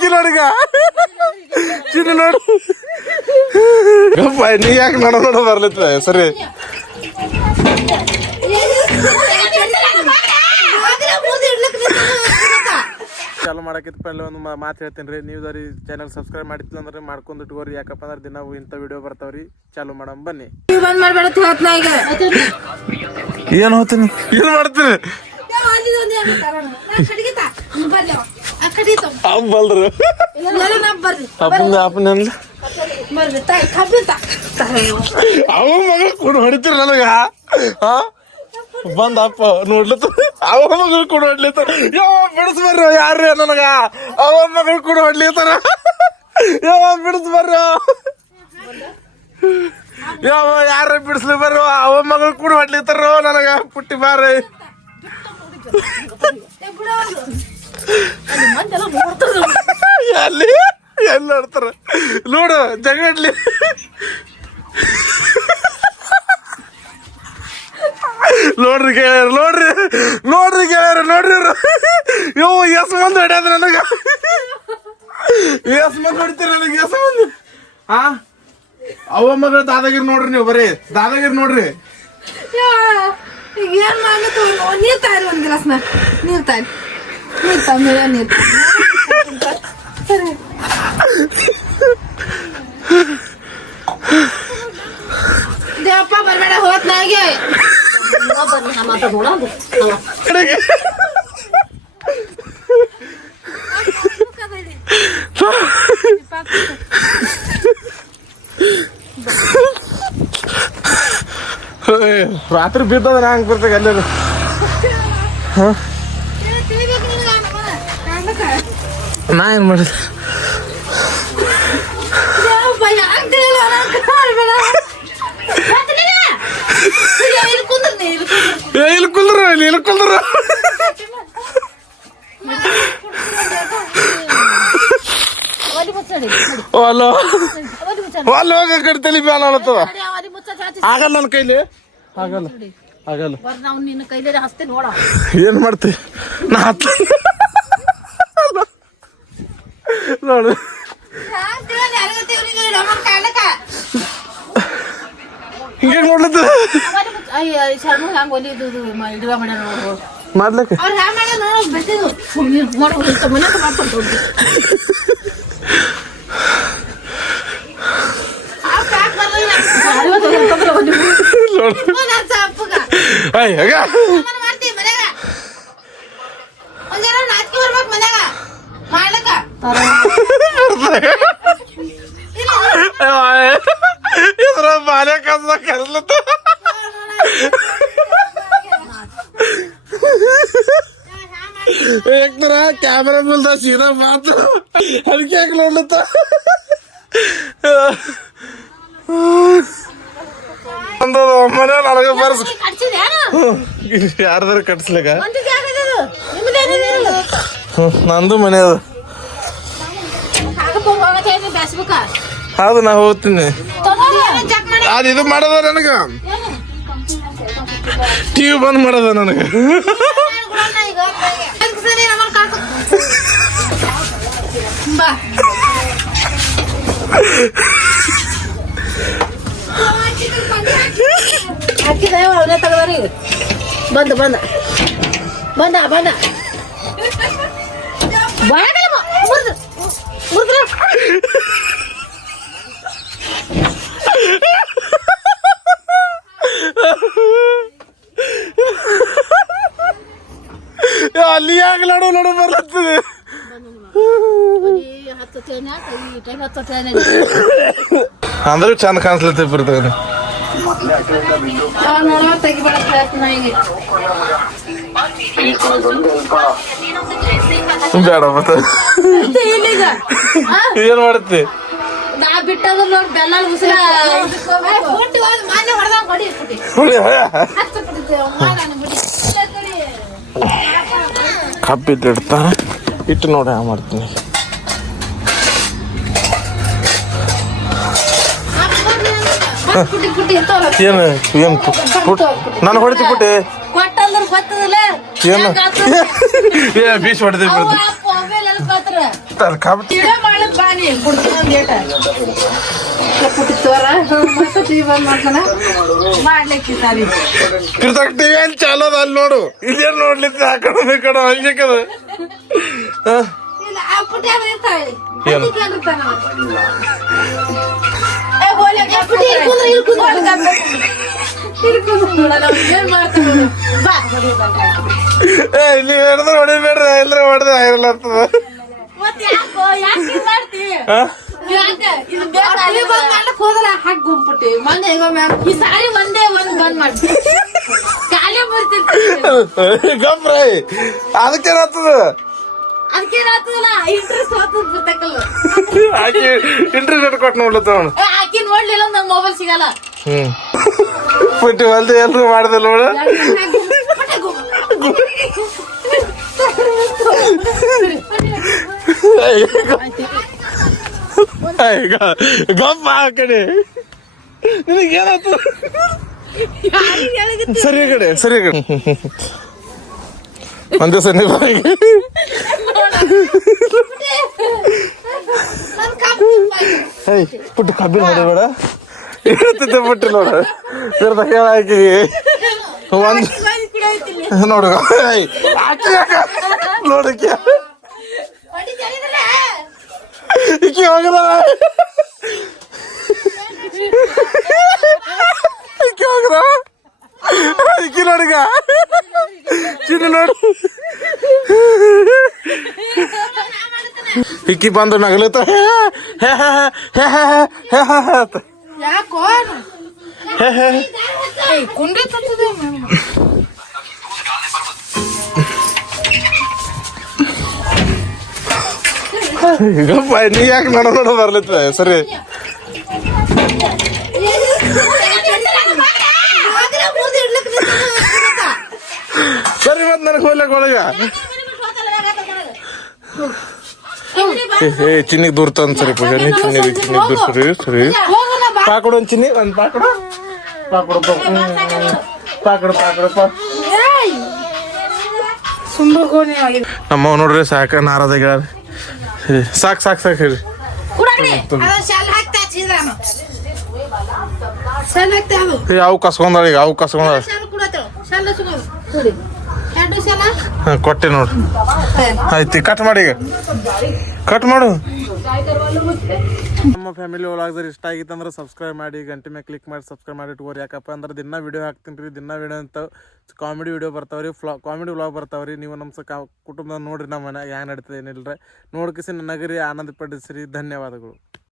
ಅಕ್ಕಿ ನೋಡಿಗ ಚಿನ್ನ ನೋಡು ಗಪ್ಪ ನೀ ಯಾಕೆ ನೋಡ ಬರ್ಲಿತ್ತ ಸರಿ ಚಾಲು ಮಾಡಕ್ಕಿತ್ತು ಪಲ್ಲೆ ಒಂದು ಮಾತು ಹೇಳ್ತೀನಿ ರೀ. ನೀವು ರೀ ಚಾನಲ್ ಸಬ್ಸ್ಕ್ರೈಬ್ ಮಾಡಿತ್ತಿಲ್ಲ ಅಂದ್ರೆ ಮಾಡ್ಕೊಂಡು ಇಟ್ಕೋರಿ. ಯಾಕಪ್ಪ ಅಂದ್ರೆ ದಿನ ಇಂಥ ವಿಡಿಯೋ ಬರ್ತಾವ್ರಿ. ಚಾಲು ಮಾಡಮ್ ಬನ್ನಿ. ಏನ್ ಹೋಗ್ತೀನಿ ಏನ್ ಮಾಡ್ತೀನಿ ಬಲ್ರು ಅವ ಮಗ ಕೂಡ ಹೊಡಿತೀರ ನನಗ ಬಂದ ಅಪ್ಪ ನೋಡ್ಲತ್ತ ಅವ ಮಗಳು ಕೂಡ ಹೊಡ್ಲಿತ್ತಾರ. ಯಾವ ಬಿಡಿಸ್ಬರ್ರಿ ಯಾರ್ರಿ ನನಗ ಅವ ಮಗಳು ಕೂಡ ಹೊಡ್ಲಿತ್ತಾರ. ಯಾವ ಬಿಡಿಸ್ಬರ್ರಿ ಯಾವ ಯಾರ ಬಿಡಿಸ್ಲಿ ಬರ್ರಿ ಅವ ಮಗಳು ಕೂಡ ಹೊಡ್ಲಿತ್ತಾರ ನನಗ ಪುಟ್ಟಿ ಬಾರಿ. ಎಲ್ಲಿ ಎಲ್ಲಿ ನೋಡ್ತಾರ ನೋಡು ಜಗಡ್ಲಿ ನೋಡ್ರಿ ಗೆಳೆಯರ ನೋಡ್ರಿ ನೋಡ್ರಿ ಗೆಳೆಯರ ನೋಡ್ರಿ ಯೋ ಎಸ್ ಮಂದಿ ಹೊಡ್ಯಾದ ನನಗ ಎಸ್ ಮಂದಿ ಹೊಡಿತೀರ ನನಗೆ ಎಸ್ ಮಂದಿ ಹಾ ಅವ ಮಗಳ ದಾದಾಗಿರಿ ನೋಡ್ರಿ ನೀವು ಬರೀ ದಾದಾಗಿರಿ ನೋಡ್ರಿ. ಏನ್ ಮಾಡ್ಲತ್ತು ನೀರ್ ತಾರಿ ಒಂದ್ ಗ್ಲಾಸ್ನ ನೀರ್ ತಾರಿ ನೀರ್ ತಂದ ನೀರ್ ದೇವಪ್ಪ ಬರ್ಬೇಡ ಹೋತ್ ನಾಗೆ ರಾತ್ರಿ ಬಿದ್ದದ ಹಂಗ ಬರ್ತಾಗ ಅಲ್ಲೇ ನಾ ಏನ್ ಮಾಡಿದ ಇಲ್ಲಿ ಕುಂದ್ರ ಇಲ್ಲಿ ಕುಂದ್ರ ಅಲ್ಲ ಅಲ್ಲಿ ಹೋಗ ಕಡೆ ತಲೆ ಬ್ಯಾನ ಅನ್ನತ್ತದ ಆಗಲ್ಲ ನನ್ನ ಕೈಲಿ ಆಗಲ್ಲ ಆಗಲ್ಲ ಏನ್ ಮಾಡ್ತಿ ನಾ ಹತ್ತ ನೋಡು ಹಿಂಗೆ ನೋಡ್ಲತ್ತ ಮಾಡ್ಲಕ್ಕ ಇದ್ರ ಬಾಲ್ಯ ಕಸ ಕರ್ಲತ್ತ ಏಕ್ತರ ಕ್ಯಾಮ್ರಾ ಮುಂದ ಸೀದಾ ಮಾತು ಅದಕ್ಕೆ ಯಾಕೆ ನೋಡ್ಲತ್ತ ಮನೆ ನನಗೆ ಬರ್ಸ್ ಯಾರ್ದಾರ ಕಟ್ಸ್ಲಿಕ್ಕ ನಂದು ಮನೆ ಅದು ಅದು ನಾ ಹೋಗ್ತೀನಿ ಅದು ಇದು ಮಾಡದ ನನಗ ಟಿವಿ ಬಂದ್ ಮಾಡದ ನನಗ ಬಂದ ಬಂದ ಬಂದ ಬಂದ ಅಲ್ಲಿ ಯಾಕೆ ಲಡು ಲಡು ಬರ್ಲತ್ತದೆ ಅಂದ್ರೆ ಚಂದ ಕಾಣಿಸ್ಲತ್ತ ಬರ್ತದ ಬೇಡ ಮತ್ತ ಏನ್ ಮಾಡತ್ತಿ ನಾ ಬಿಟ್ಟದ ನೋಡಿ ಬೆಲ್ಲ ಉಸಿರ ಕಪ್ಪಿಟ್ಟು ಇಡ್ತಾನ ಇಟ್ಟು ನೋಡಿ ಯಾವ ಮಾಡ್ತೀನಿ ಏನು ಏನು ನಾನು ಹೊಡಿತಿ ಪುಟ್ಟಿ ಏನು ಬೀಚ್ ಹೊಡೆದಿ ತರ್ಕಾಬಿಟ್ಟು ಮಾಡದ್ ಬಾನಿ ಕೊಡ್ತೀನಿ ಒಂದ್ ಏಟ ಪುಟ್ಟಿತ್ತವರ ಮತ್ತೆ ಟಿವಿ ಬಂದ್ ಮಾಡ್ತಾನ ಮಾಡ್ಲಿಕ್ಕೆ ಸಾರಿ ಕಿರ್ತಕ್ ಟಿವಿ ಅಲ್ಲಿ ಚಾಲೋ ಅದ ಅಲ್ಲಿ ನೋಡು ಇದೇನ್ ನೋಡ್ಲಿಕ್ಕೆ ಆ ಕಡೆ ಈ ಕಡೆ ಹಂಗದ ಇಲ್ಲ ಆ ಪುಟ್ಟಿ ಅದ ಇರ್ತಾಳೆ ಏನು? ಇರ್ತಾನ ಏ ಹೋಲೆ ಪುಟ್ಟಿ ಏನ್ ಮಾಡ್ತಾನ ಬಾ ಏ ಇಲ್ಲಿ ಹಿಡಿದ್ರೆ ಹೊಡಿಬೇಡ್ರಿ ಇಲ್ರ ಹೊಡೆದ್ರೆ ಆಗಿರಲ್ಲ ಅಂತದ ಮತ್ತೆ ಯಾಕೋ ಯಾಕೆ ಮಾಡ್ತೀವಿ ಹೋದಲ್ಲ ಹಾಕಿ ಗುಂಪುಟ್ಟಿ ಮೊನ್ನೆ ಈ ಸಾರಿ ಒಂದೇ ಒಂದ್ ಬಂದ್ ಮಾಡ್ತೀವಿ ಖಾಲಿ ಬರ್ತಿರ್ತೀವಿ ಗಪ್ರೈ ಅದಕ್ಕೇನಾಗ್ತದ ಅದಕ್ಕೇನಾಗ್ತದಲ್ಲ ಇಂಟ್ರೆಸ್ಟ್ ಹೋಗ್ತದ ಬರ್ತಕ್ಕಲ್ಲ ಆಕಿ ಇಂಟರ್ನೆಟ್ ಕೊಟ್ಟು ನೋಡ್ಲತ್ತ ಅವನು ಆಕಿ ನೋಡ್ಲಿಲ್ಲ ನಂಗ್ ಮೊಬೈಲ್ ಸಿಗಲ್ಲ ಪುಟ್ಟಿ ಹೊಲ್ದು ಎಲ್ರು ಮಾಡ್ದಲ್ಲ ನೋಡ ಗಪ್ಪ ಆ ಕಡೆ ನಿನಗೇನಾಯ್ತು ಸರಿ ಕಡೆ ಸರಿ ಕಡೆ ಒಂದ್ ದಿವಸ ನೀವು ಪುಟ್ಟಿ ಕಬ್ಬಿನ ಹೊಡಿಬೇಡ ಇರ್ತೈತೆ ಪುಟ್ಟಿ ನೋಡ ಇರ್ದ ಹೇಳಾಕಿ ಒಂದ್ ನೋಡು ನೋಡಕ್ಕೆ ಈಕಿ ಹೋಗದ ಈಕಿ ಹೋಗದ ಈಕಿ ನೋಡಿಗ ಚಿನ್ನ ನೋಡು ಈಕಿ ಬಂದು ನಗಲತ್ತ ಯಾಕೋ ಕುಂಡ್ರಿ ತರ್ತದೆ ಗಪ್ಪ ನೀ ಯಾಕೆ ನೋಡ ಬರ್ಲತ್ತ ಸರಿ ಸರಿ ಮತ್ ನನಗೆ ಹೋಗ್ಲಕ್ಕ ಒಳಗ ಏ ಚಿನ್ನಿಗೆ ದೂರ ತಂದ್ ಸರಿ ಪೂಜಾ ನೀ ಚಿನ್ನಿಗೆ ದೂರ ಸರಿ ಸರಿ ಪಾಕೊಡು ಒಂದ್ ಚಿನ್ನಿ ಒಂದ್ ಪಾಕೊಡು ನಮ್ಮ ನೋಡ್ರಿ ಸಾಕ ನಾರದಾಗ ಸಾಕ್ ಸಾಕ್ ಸಾಕ್ ಹೇಳಿ ಅವು ಕಸ್ಕೊಂಡಾಳ ಈಗ ಅವು ಕಸ್ಕೊಂಡಾಳ ಕೊಟ್ಟೆ ನೋಡ್ರಿ ಆಯ್ತು ಕಟ್ ಮಾಡಿ ಈಗ ಕಟ್ ಮಾಡು ನಮ್ಮ ಫ್ಯಾಮಿಲಿ ಒಳಗೆ ಇಷ್ಟ ಆಗಿತ್ತು ಅಂದ್ರೆ ಸಬ್ಸ್ಕ್ರೈಬ್ ಮಾಡಿ ಗಂಟೆ ಮೇಲೆ ಕ್ಲಿಕ್ ಮಾಡಿ ಸಬ್ಸ್ಕ್ರೈಬ್ ಮಾಡಿ ಇಟ್ಕೋರಿ ಯಾಕಪ್ಪ ಅಂದ್ರೆ ದಿನ ವಿಡಿಯೋ ಹಾಕ್ತೀನಿ ರೀ ದಿನ ವಿಡಿಯೋ ಅಂತ ಕಾಮಿಡಿ ವಿಡಿಯೋ ಬರ್ತಾವ್ರಿ ಕಾಮಿಡಿ ವ್ಲಾಗ್ ಬರ್ತಾವ್ರಿ ನೀವು ನಮ್ಮ ಕುಟುಂಬದ ನೋಡ್ರಿ ನಮ್ಮ ಮನೆ ಹ್ಯಾಂಗ ನಡೀತದೆ ಏನಿಲ್ಲ ನೋಡ್ಕಿಸಿ ನಗರಿ ಆನಂದ ಪಡಿಸ್ರಿ ಧನ್ಯವಾದಗಳು.